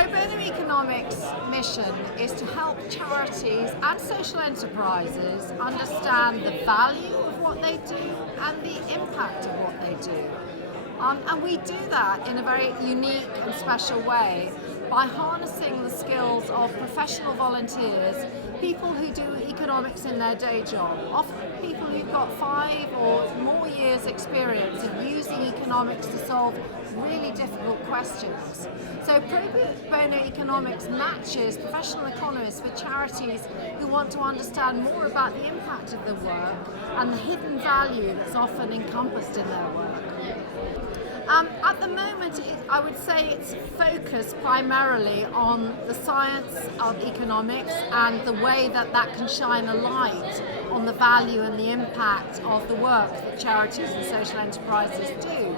Pro Bono Economics' mission is to help charities and social enterprises understand the value of what they do and the impact of what they do. And we do that in a very unique and special way by harnessing the skills of professional volunteers, people who do economics in their day job, often people who've got 5 or more years experience of using economics to solve really difficult questions. So Pro Bono Economics matches professional economists with charities who want to understand more about the impact of the work and the hidden value that's often encompassed in their work. At the moment, I would say it's focused primarily on the science of economics and the way that that can shine a light on the value and the impact of the work that charities and social enterprises do.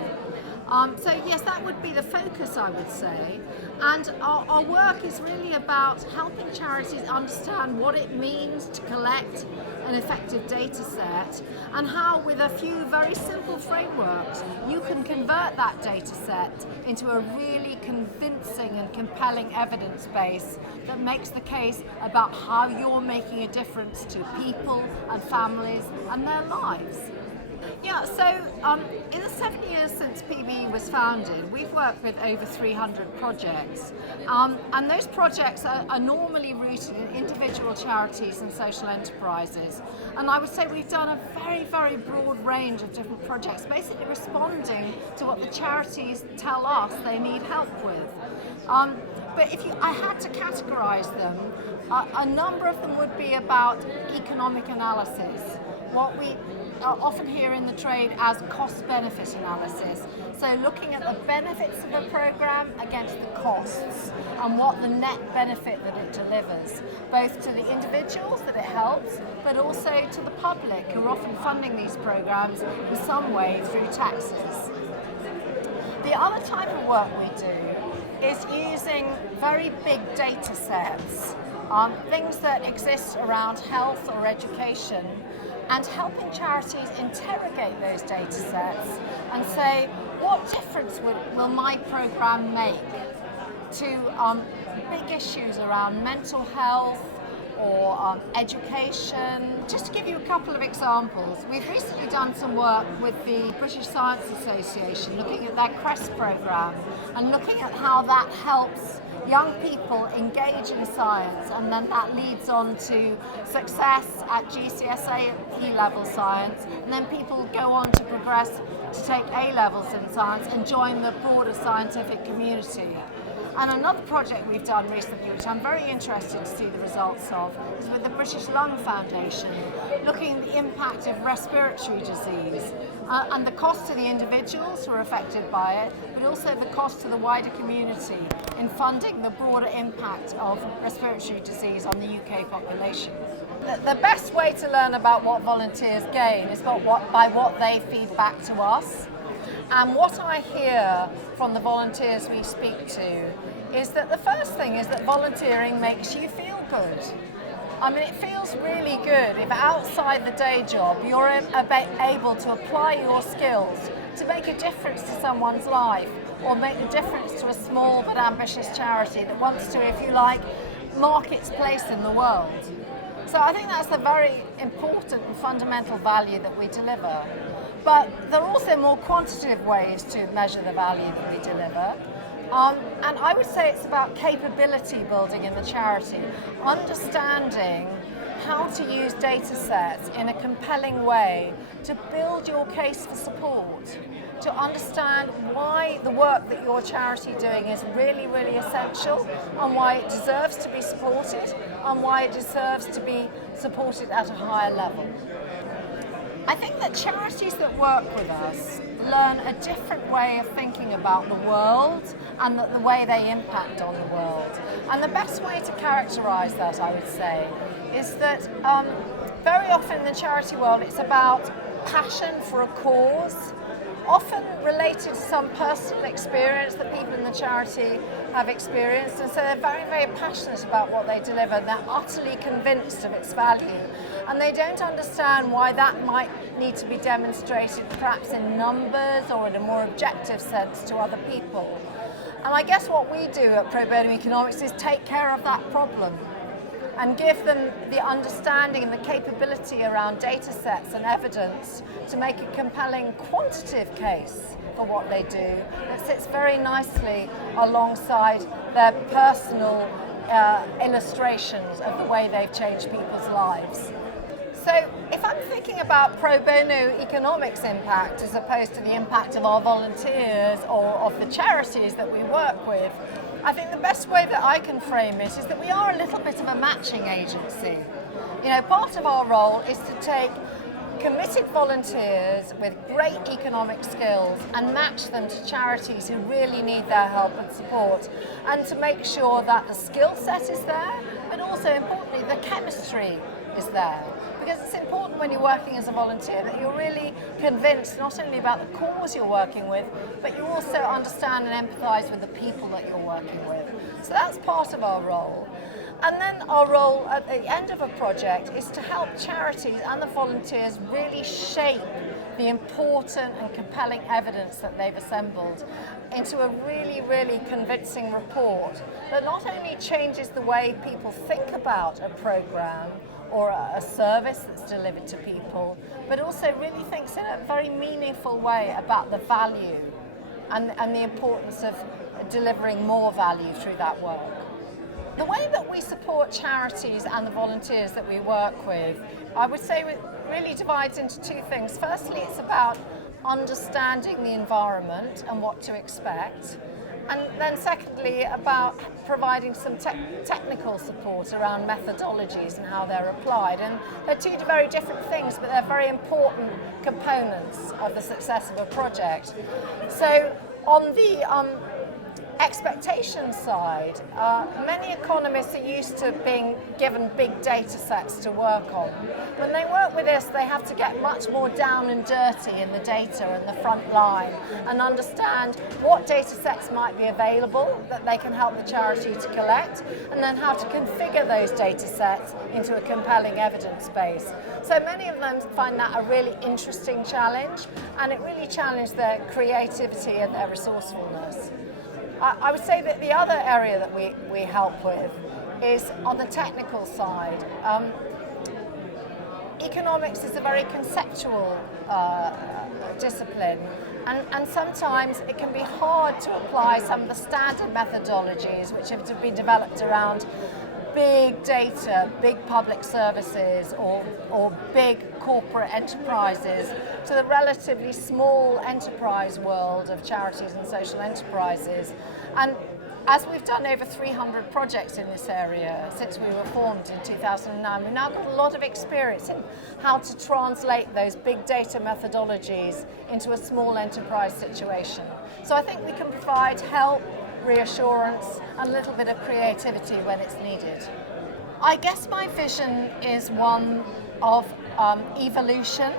So yes, that would be the focus, I would say. And our work is really about helping charities understand what it means to collect an effective data set and how, with a few very simple frameworks, you can convert that data set into a really convincing and compelling evidence base that makes the case about how you're making a difference to people and families and their lives. Yeah, so in the 7 years since PB was founded, we've worked with over 300 projects, and those projects are normally rooted in individual charities and social enterprises. And I would say we've done a very, very broad range of different projects, basically responding to what the charities tell us they need help with. But if I had to categorize them, a number of them would be about economic analysis, what we often hear in the trade as cost-benefit analysis. So looking at the benefits of a program against the costs and what the net benefit that it delivers, both to the individuals that it helps, but also to the public who are often funding these programs in some way through taxes. The other type of work we do is using very big data sets, things that exist around health or education, and helping charities interrogate those data sets and say, what difference will my program make to big issues around mental health or education? Just to give you a couple of examples, we've recently done some work with the British Science Association looking at their CREST program and looking at how that helps young people engage in science, and then that leads on to success at GCSE level science, and then people go on to progress to take A levels in science and join the broader scientific community. And another project we've done recently, which I'm very interested to see the results of, is with the British Lung Foundation, looking at the impact of respiratory disease and the cost to the individuals who are affected by it, but also the cost to the wider community in funding the broader impact of respiratory disease on the UK population. The best way to learn about what volunteers gain is by what they feed back to us. And what I hear from the volunteers we speak to is that the first thing is that volunteering makes you feel good. I mean, it feels really good if outside the day job you're able to apply your skills to make a difference to someone's life, or make a difference to a small but ambitious charity that wants to, if you like, mark its place in the world. So I think that's a very important and fundamental value that we deliver. But there are also more quantitative ways to measure the value that we deliver. And I would say it's about capability building in the charity, understanding how to use data sets in a compelling way to build your case for support, to understand why the work that your charity doing is really, really essential, and why it deserves to be supported, and why it deserves to be supported at a higher level. I think that charities that work with us learn a different way of thinking about the world and the way they impact on the world. And the best way to characterise that, I would say, is that very often in the charity world it's about passion for a cause, often related to some personal experience that people in the charity have experienced, and so they're very, very passionate about what they deliver. They're utterly convinced of its value, and they don't understand why that might need to be demonstrated perhaps in numbers or in a more objective sense to other people. And I guess what we do at Pro Bono Economics is take care of that problem and give them the understanding and the capability around data sets and evidence to make a compelling quantitative case for what they do that sits very nicely alongside their personal illustrations of the way they've changed people's lives. So if I'm thinking about pro bono economics impact as opposed to the impact of our volunteers or of the charities that we work with, I think the best way that I can frame it is that we are a little bit of a matching agency. You know, part of our role is to take committed volunteers with great economic skills and match them to charities who really need their help and support, and to make sure that the skill set is there, but also importantly the chemistry is there. Because it's important when you're working as a volunteer that you're really convinced not only about the cause you're working with, but you also understand and empathise with the people that you're working with. So that's part of our role. And then our role at the end of a project is to help charities and the volunteers really shape the important and compelling evidence that they've assembled into a really, really convincing report that not only changes the way people think about a programme or a service that's delivered to people, but also really thinks in a very meaningful way about the value and the importance of delivering more value through that work. The way that we support charities and the volunteers that we work with, I would say it really divides into two things. Firstly, it's about understanding the environment and what to expect. And then secondly, about providing some technical support around methodologies and how they're applied. And they're two very different things, but they're very important components of the success of a project. So on the expectation side, many economists are used to being given big data sets to work on. When they work with us, they have to get much more down and dirty in the data and the front line and understand what data sets might be available that they can help the charity to collect, and then how to configure those data sets into a compelling evidence base. So many of them find that a really interesting challenge, and it really challenged their creativity and their resourcefulness. I would say that the other area that we help with is on the technical side. Economics is a very conceptual discipline, and sometimes it can be hard to apply some of the standard methodologies which have been developed around big data, big public services, or big corporate enterprises to the relatively small enterprise world of charities and social enterprises. And as we've done over 300 projects in this area since we were formed in 2009, we've now got a lot of experience in how to translate those big data methodologies into a small enterprise situation. So I think we can provide help, reassurance, and a little bit of creativity when it's needed. I guess my vision is one of evolution.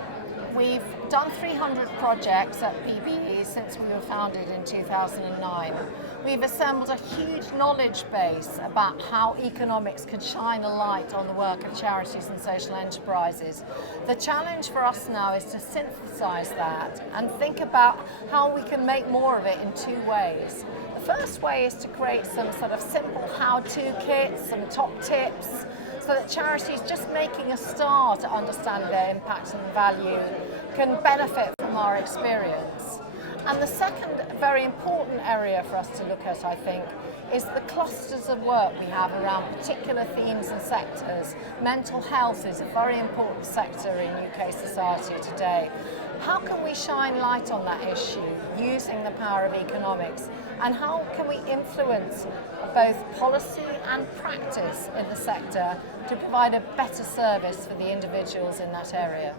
We've done 300 projects at PBE since we were founded in 2009. We've assembled a huge knowledge base about how economics could shine a light on the work of charities and social enterprises. The challenge for us now is to synthesize that and think about how we can make more of it in two ways. The first way is to create some sort of simple how-to kits, some top tips, so that charities just making a start at understanding their impact and value can benefit from our experience. And the second very important area for us to look at, I think, is the clusters of work we have around particular themes and sectors. Mental health is a very important sector in UK society today. How can we shine light on that issue using the power of economics? And how can we influence both policy and practice in the sector to provide a better service for the individuals in that area?